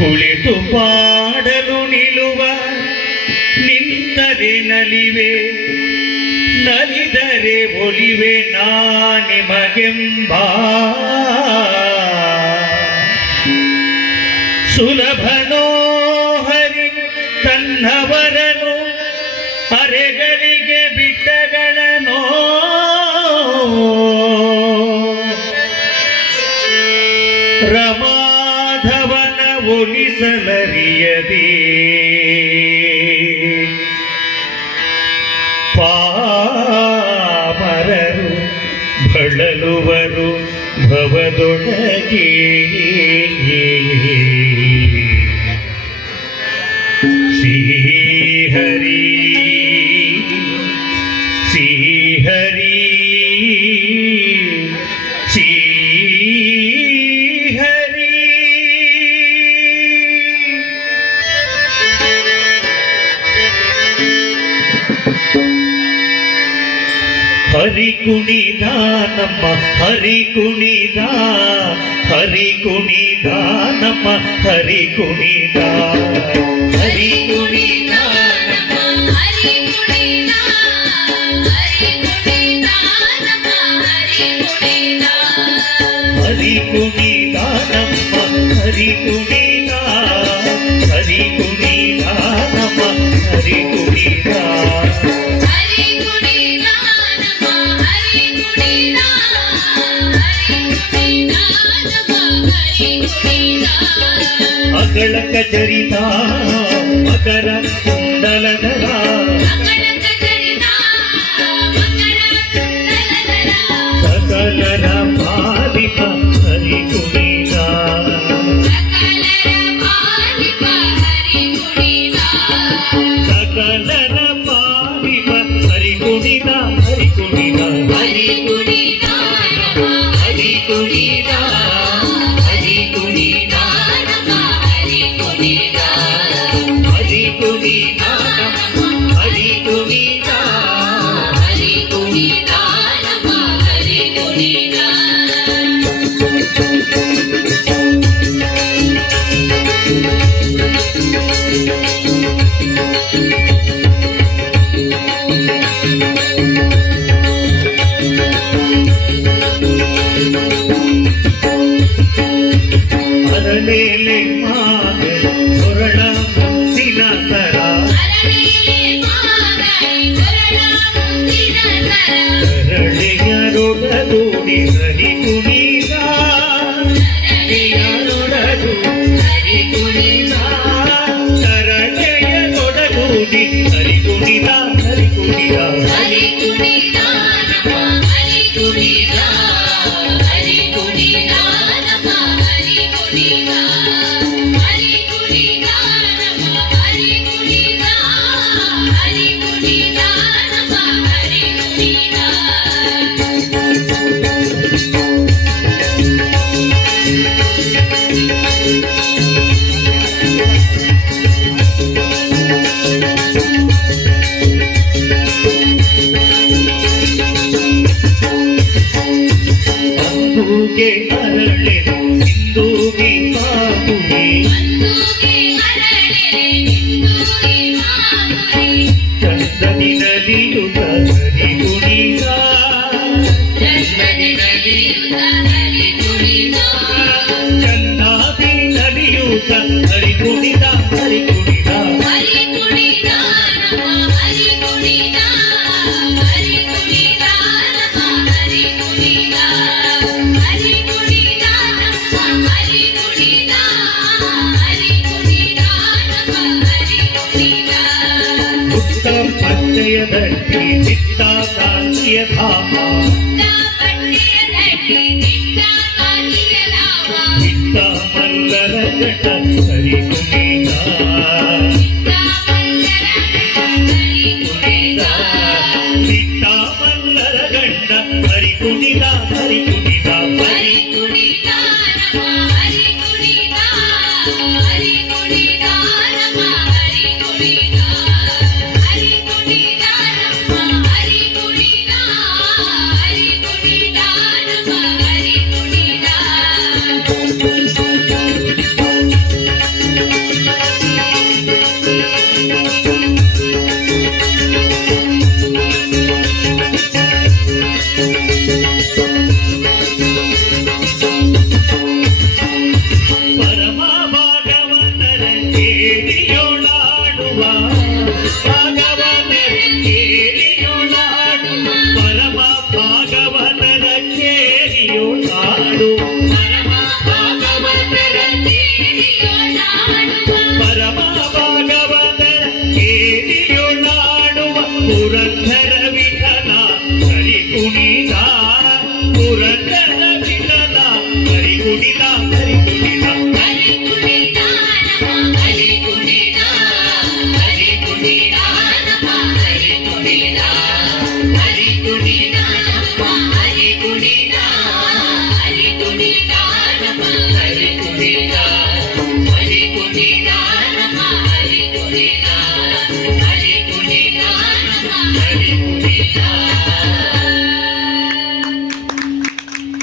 ಕುಳಿತು ಪಾಡಲು ನಿಲ್ಲುವ ನಿಂತರೆ ನಲಿವೆ ನಲಿದರೆ ಒಲಿವೆ ನಿಮಗೆಂಬ ಸುಲಭನೋ ಹರಿ ತನ್ನವರನು ಅರೆಗಳಿಗೆ ಬಿಟ್ಟಗಳನೋ ರಮಾಧವನ ಒಲಿಸಲರಿಯದೆ ಪಾಮರರು ಬಳಲುವರು ಭವದೊಳಗೆ ಶ್ರೀಹರಿ ಶ್ರೀಹರಿ ಶ್ರೀಹರಿ ಹರಿ ಕುಣಿದ ನಮ್ಮ ಹರಿ ಕುಣಿದ ಹರಿ ಕುಣಿದ ನಮ್ಮ ಹರಿ ಕುಣಿದ ಹರಿ ಕುಣಿದ ನಮ್ಮ ಹರಿ ಕುಣಿದ ಹರಿ ಕುಣಿದ ನಮ್ಮ ಹರಿ ಕುಣಿದ ಹರಿ ಕುಣಿದ ನಮ್ಮ ಹರಿ ಕುಣಿದ ಹರಿ ಕುಣಿದ ನಮ್ಮ ಹರಿ ಕುಣಿದ ಅಗಳ ಕಚರಿತ ಮಕರ ಕುಂಡಲಧರ ಸಕಲರ ಪಾಲಿಪ ಹರಿ ಕುಣಿದ ಸಕಲರ ಪಾಲಿಪ ಹರಿ ಕುಣಿದ ಹರಿ ಕುಣಿದ ಹರಿ ಕುಣಿದ ಹರಿ ಕುಣಿದ ಹರಿ ಕುಣಿದ ಹರಿ ಕುಣಿದ ಹರಿ ಕುಣಿದ ಹರಿ ಕುಣಿದ ಹರಿ ಕುಣಿದ ಹರಿ ಕುಣಿದ ಅರನೇಲೆ ಮಾಗ ಹೊರಳ ಮುತ್ತಿನ ಸರ ಕರಳೆಯರೊಡಗೂಡಿ ಹರಿ ಕುಣಿದ ಕರಳೆಯರೊಡಗು ಹರಿ ಕುಣಿದ ಕರಳೆಯರೊಡಗೂಡಿ ಹರಿ ಕುಣಿದ ಹರಿ ಕುಣಿದ ಹರಿ ಕುಣಿದ ಹರಿ ಕುಣಿದ ಹರಿ ಕುಣಿದ ಹರಿ ಕುಣಿದ ಹರಿ ಕುಣಿದ ಹರಿ ಕುಣಿದ ಹರಿ ಕುಣಿದ ಹರಿ ಕುಣಿದ ಅಂದೂಗೆ ಅರಳೆ ಇಂದೂಗೆ ಬಾಗುವೆ ಚಂದನಿನಲಿಯುತ ಹರಿ ಕುಣಿದ ಚಂದಾದಿ ನಲಿಯುತ ಹರಿ ಕುಣಿದ ಹರಿ ಕುಣಿದ ಹರಿ ಕುಣಿದ ಹರಿ ಕುಣಿದ ಹರಿ ಕುಣಿದ ಹರಿ ಕುಣಿದ ಹರಿ ಕುಣಿದ ಹರಿ ಕುಣಿದ ಹರಿ ಕುಣಿದ ಹರಿ ಕುಣಿದ ಮುಕ್ತ ಪಚ್ಚಯದಲ್ಲಿ ಚಿತ್ತ ಕಾಂತಿಯ ಧಾಮ ಚಿತ್ತ ಮಲ್ಲರ ಘಟ ಹರಿ ಕುಣಿದ ಚಿತ್ತ ಮಲ್ಲರ ಗಂಡ ಹರಿ ಕುಣಿದ ಹರಿ ಕುಣಿದ ಹರಿ ಕುಣಿದ ಹರಿ ಕುಣಿದ ಹರಿ ಕುಣಿದ ಹರಿ ಕುಣಿದ ಹರಿ ಕುಣಿದ ಹರಿ ಕುಣಿದ ಕುಣಿತ ನಮ್ಮ ಹರಿ ಕುಣಿತ ಹರಿ ಕುಣಿತ ನಮ್ಮ ಹರಿ ಕುಣಿತ